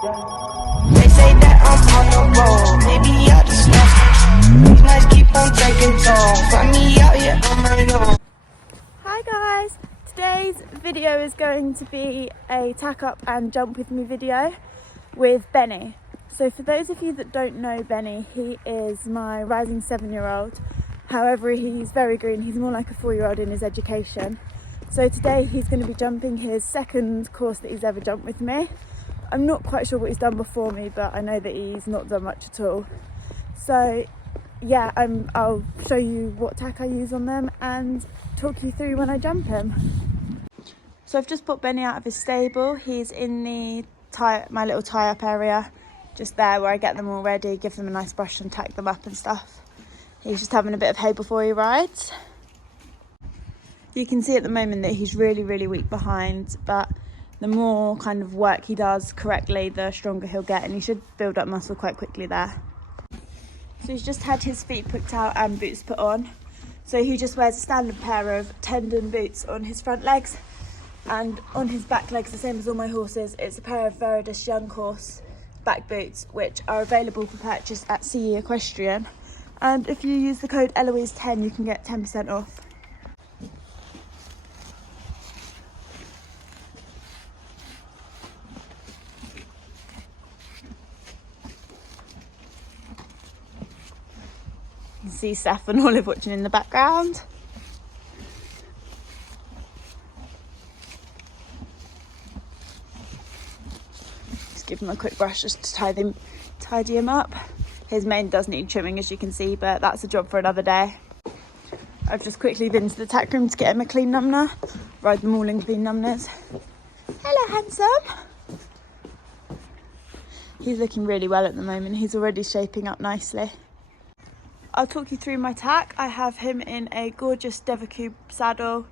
They say that I'm on the road, maybe I just lost. These nights keep on taking toll, find me out here on my own. Hi guys, today's video is going to be a tack up and jump with me video with Benny. So for those of you that don't know Benny, he is my rising 7-year-old. However, he's very green, he's more like a 4-year-old in his education. So today he's going to be jumping his second course that he's ever jumped with me. I'm not quite sure what he's done before me, but I know that he's not done much at all. So yeah, I'll show you what tack I use on them and talk you through when I jump him. So I've just put Benny out of his stable. He's in the my little tie-up area, just there where I get them all ready, give them a nice brush and tack them up and stuff. He's just having a bit of hay before he rides. You can see at the moment that he's really weak behind, but the more kind of work he does correctly, the stronger he'll get, and he should build up muscle quite quickly there. So he's just had his feet picked out and boots put on. So he just wears a standard pair of tendon boots on his front legs, and on his back legs, the same as all my horses, it's a pair of Veridus Young Horse back boots, which are available for purchase at CE Equestrian. And if you use the code Eloise10, you can get 10% off. You can see Seth and Olive watching in the background. Just give him a quick brush just to tidy him up. His mane does need trimming, as you can see, but that's a job for another day. I've just quickly been to the tack room to get him a clean number. Ride them all in clean numbers. Hello, handsome. He's looking really well at the moment. He's already shaping up nicely. I'll talk you through my tack. I have him in a gorgeous Devacube saddle.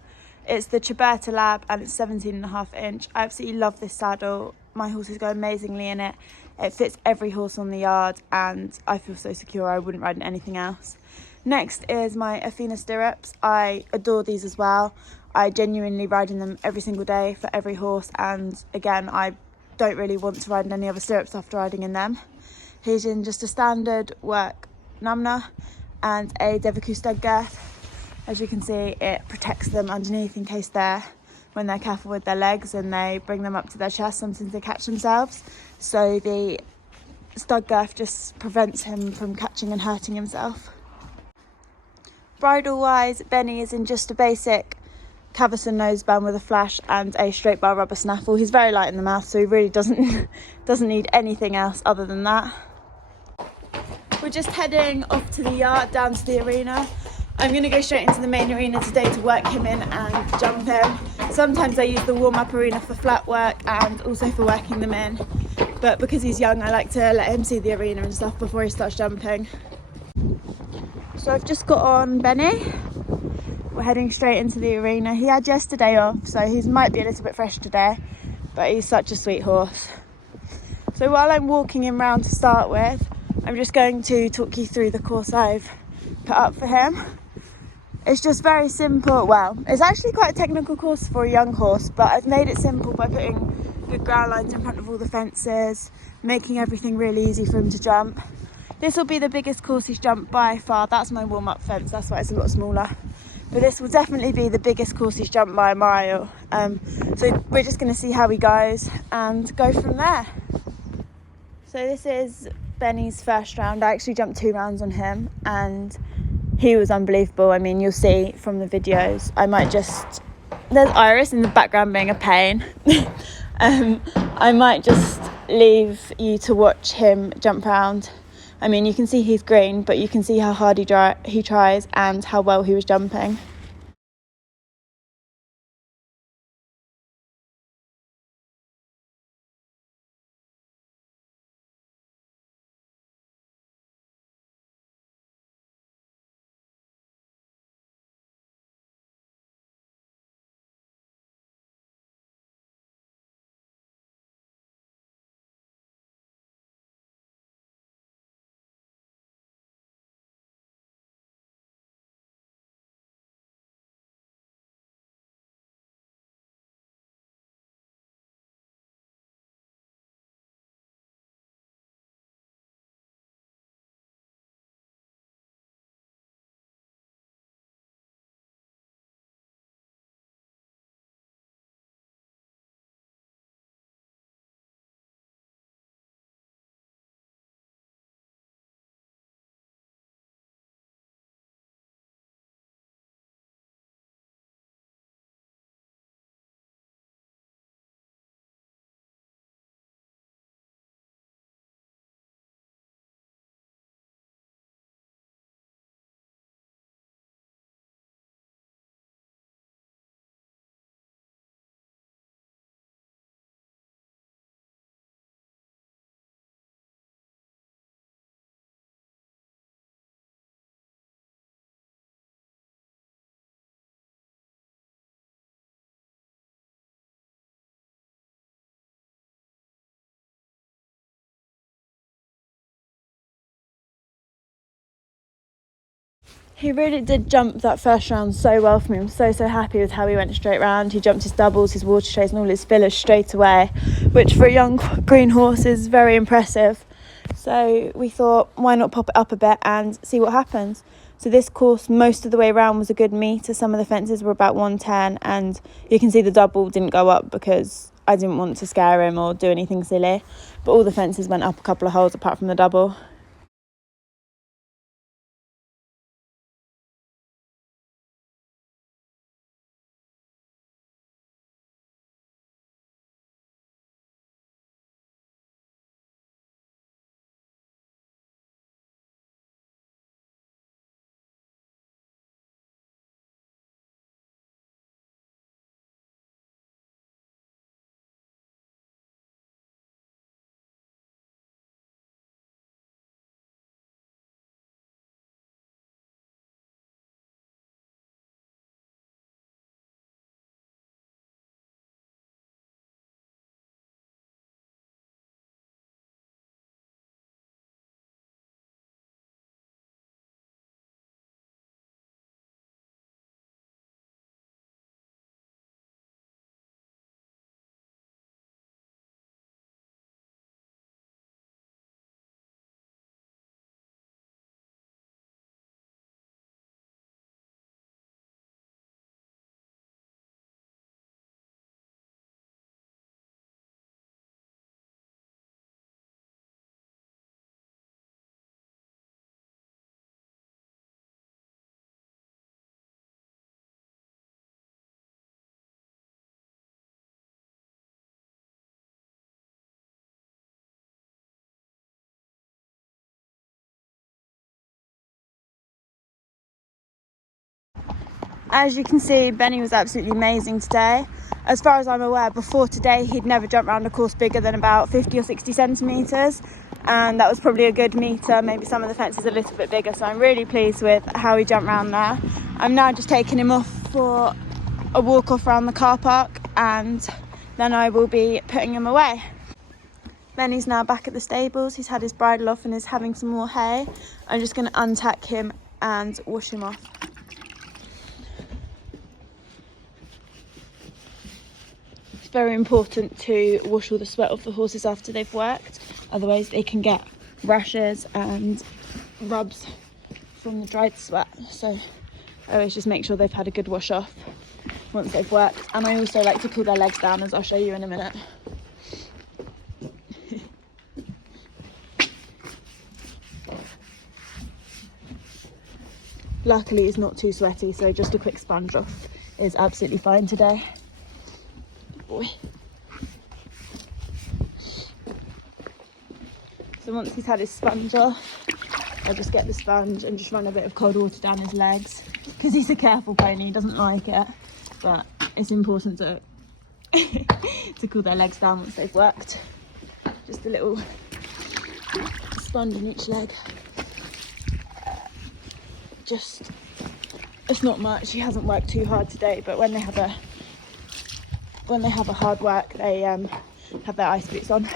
It's the Ciabatta Lab and it's 17.5 inch. I absolutely love this saddle. My horses go amazingly in it. It fits every horse on the yard and I feel so secure I wouldn't ride in anything else. Next is my Athena stirrups. I adore these as well. I genuinely ride in them every single day for every horse, and again, I don't really want to ride in any other stirrups after riding in them. He's in just a standard work numna and a Devacube stud girth. As you can see, it protects them underneath in case when they're careful with their legs and they bring them up to their chest, sometimes they catch themselves. So the stud girth just prevents him from catching and hurting himself. Bridle wise, Benny is in just a basic Cavesson noseband with a flash and a straight bar rubber snaffle. He's very light in the mouth, so he really doesn't need anything else other than that. We're just heading off to the yard, down to the arena. I'm going to go straight into the main arena today to work him in and jump him. Sometimes I use the warm-up arena for flat work and also for working them in. But because he's young, I like to let him see the arena and stuff before he starts jumping. So I've just got on Benny. We're heading straight into the arena. He had yesterday off, so he might be a little bit fresh today, but he's such a sweet horse. So while I'm walking him round to start with, I'm just going to talk you through the course I've put up for him. It's just very simple. Well, it's actually quite a technical course for a young horse, but I've made it simple by putting good ground lines in front of all the fences, making everything really easy for him to jump. This will be the biggest course he's jumped by far. That's my warm-up fence, that's why it's a lot smaller. But this will definitely be the biggest course he's jumped by a mile. So we're just going to see how he goes and go from there. So this is Benny's first round. I actually jumped 2 rounds on him and he was unbelievable. I mean, you'll see from the videos. There's Iris in the background being a pain. I might just leave you to watch him jump around. I mean, you can see he's green, but you can see how hard he tries and how well he was jumping. He really did jump that first round so well for me. I'm so happy with how he went straight round. He jumped his doubles, his water trays and all his fillers straight away, which for a young green horse is very impressive. So we thought, why not pop it up a bit and see what happens. So this course, most of the way around, was a good meter. Some of the fences were about 110, and you can see the double didn't go up because I didn't want to scare him or do anything silly. But all the fences went up a couple of holes apart from the double. As you can see, Benny was absolutely amazing today. As far as I'm aware, before today he'd never jumped around a course bigger than about 50 or 60 centimetres, and that was probably a good meter. Maybe some of the fences a little bit bigger, so I'm really pleased with how he jumped around there. I'm now just taking him off for a walk off around the car park, and then I will be putting him away. Benny's now back at the stables. He's had his bridle off and is having some more hay. I'm just going to untack him and wash him off. It's very important to wash all the sweat off the horses after they've worked, otherwise they can get rashes and rubs from the dried sweat. So I always just make sure they've had a good wash off once they've worked. And I also like to cool their legs down, as I'll show you in a minute. Luckily it's not too sweaty, so just a quick sponge off is absolutely fine today. Boy. So once he's had his sponge off, I'll just get the sponge and just run a bit of cold water down his legs, because he's a careful pony, he doesn't like it, but it's important to to cool their legs down once they've worked. Just a little sponge in each leg. Just, it's not much, he hasn't worked too hard today, but when they have a hard work, they have their ice boots on.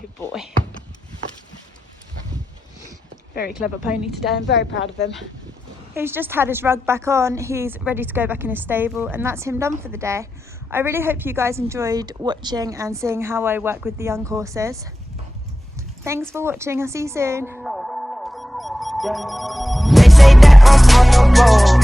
Good boy. Very clever pony today, I'm very proud of him. He's just had his rug back on, he's ready to go back in his stable, and that's him done for the day. I really hope you guys enjoyed watching and seeing how I work with the young horses. Thanks for watching, I'll see you soon. They say that I'm on the road.